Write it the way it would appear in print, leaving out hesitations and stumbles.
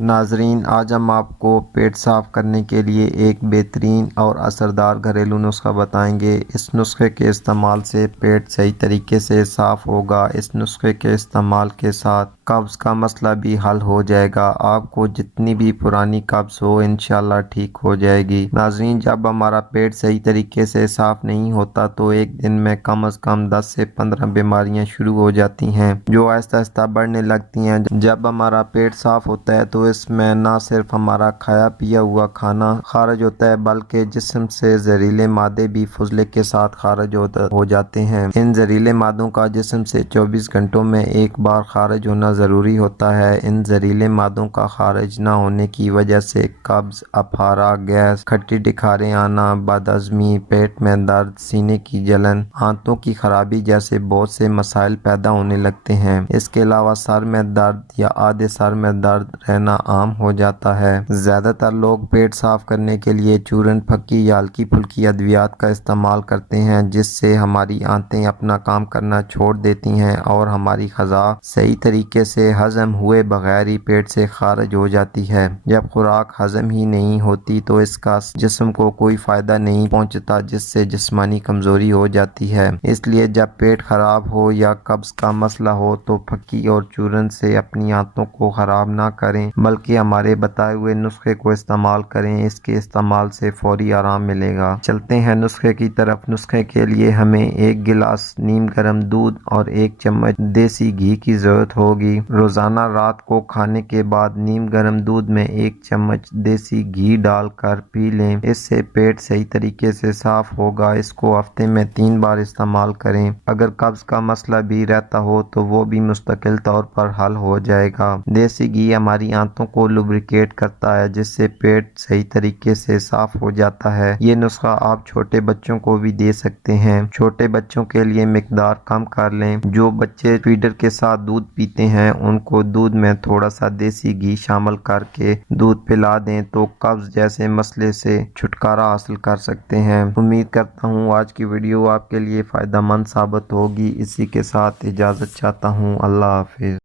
ناظرین، آج ہم آپ کو پیٹ صاف کرنے کے لیے ایک بہترین اور اثردار گھریلو نسخہ بتائیں گے۔ اس نسخے کے استعمال سے پیٹ صحیح طریقے سے صاف ہوگا۔ اس نسخے کے استعمال کے ساتھ قبض کا مسئلہ بھی حل ہو جائے گا۔ آپ کو جتنی بھی پرانی قبض ہو انشاءاللہ ٹھیک ہو جائے گی۔ ناظرین، جب ہمارا پیٹ صحیح طریقے سے صاف نہیں ہوتا تو ایک دن میں کم از کم 10 سے 15 بیماریاں شروع ہو جاتی ہیں جو آہستہ آہستہ بڑھنے لگتی ہیں۔ جب ہمارا پیٹ صاف ہوتا ہے تو اس میں نہ صرف ہمارا کھایا پیا ہوا کھانا خارج ہوتا ہے بلکہ جسم سے زہریلے مادے بھی فضلے کے ساتھ خارج ہو جاتے ہیں۔ ان زہریلے مادوں کا جسم سے 24 گھنٹوں میں ایک بار خارج ہونا ضروری ہوتا ہے۔ ان زہریلے مادوں کا خارج نہ ہونے کی وجہ سے قبض، اپھارا، گیس، کھٹی ڈکاریں آنا، بد ہضمی، پیٹ میں درد، سینے کی جلن، آنتوں کی خرابی جیسے بہت سے مسائل پیدا ہونے لگتے ہیں۔ اس کے علاوہ سر میں درد یا آدھے سر میں درد رہنا عام ہو جاتا ہے۔ زیادہ تر لوگ پیٹ صاف کرنے کے لیے چورن، پھکی یا ہلکی پھلکی ادویات کا استعمال کرتے ہیں جس سے ہماری آنتیں اپنا کام کرنا چھوڑ دیتی ہیں اور ہماری غذا صحیح طریقے سے ہضم ہوئے بغیر ہی پیٹ سے خارج ہو جاتی ہے۔ جب خوراک ہضم ہی نہیں ہوتی تو اس کا جسم کو کوئی فائدہ نہیں پہنچتا جس سے جسمانی کمزوری ہو جاتی ہے۔ اس لیے جب پیٹ خراب ہو یا قبض کا مسئلہ ہو تو پھکی اور چورن سے اپنی آنتوں کو خراب نہ کریں بلکہ ہمارے بتائے ہوئے نسخے کو استعمال کریں۔ اس کے استعمال سے فوری آرام ملے گا۔ چلتے ہیں نسخے کی طرف۔ نسخے کے لیے ہمیں 1 گلاس نیم گرم دودھ اور 1 چمچ دیسی گھی کی ضرورت ہوگی۔ روزانہ رات کو کھانے کے بعد نیم گرم دودھ میں 1 چمچ دیسی گھی ڈال کر پی لیں۔ اس سے پیٹ صحیح طریقے سے صاف ہوگا۔ اس کو ہفتے میں 3 بار استعمال کریں۔ اگر قبض کا مسئلہ بھی رہتا ہو تو وہ بھی مستقل طور پر حل ہو جائے گا۔ دیسی گھی ہماری آنتوں کو لبریکیٹ کرتا ہے جس سے پیٹ صحیح طریقے سے صاف ہو جاتا ہے۔ یہ نسخہ آپ چھوٹے بچوں کو بھی دے سکتے ہیں۔ چھوٹے بچوں کے لیے مقدار کم کر لیں۔ جو بچے فیڈر کے ساتھ دودھ پیتے ہیں ان کو دودھ میں تھوڑا سا دیسی گھی شامل کر کے دودھ پلا دیں تو قبض جیسے مسئلے سے چھٹکارا حاصل کر سکتے ہیں۔ امید کرتا ہوں آج کی ویڈیو آپ کے لیے فائدہ مند ثابت ہوگی۔ اسی کے ساتھ اجازت چاہتا ہوں۔ اللہ حافظ۔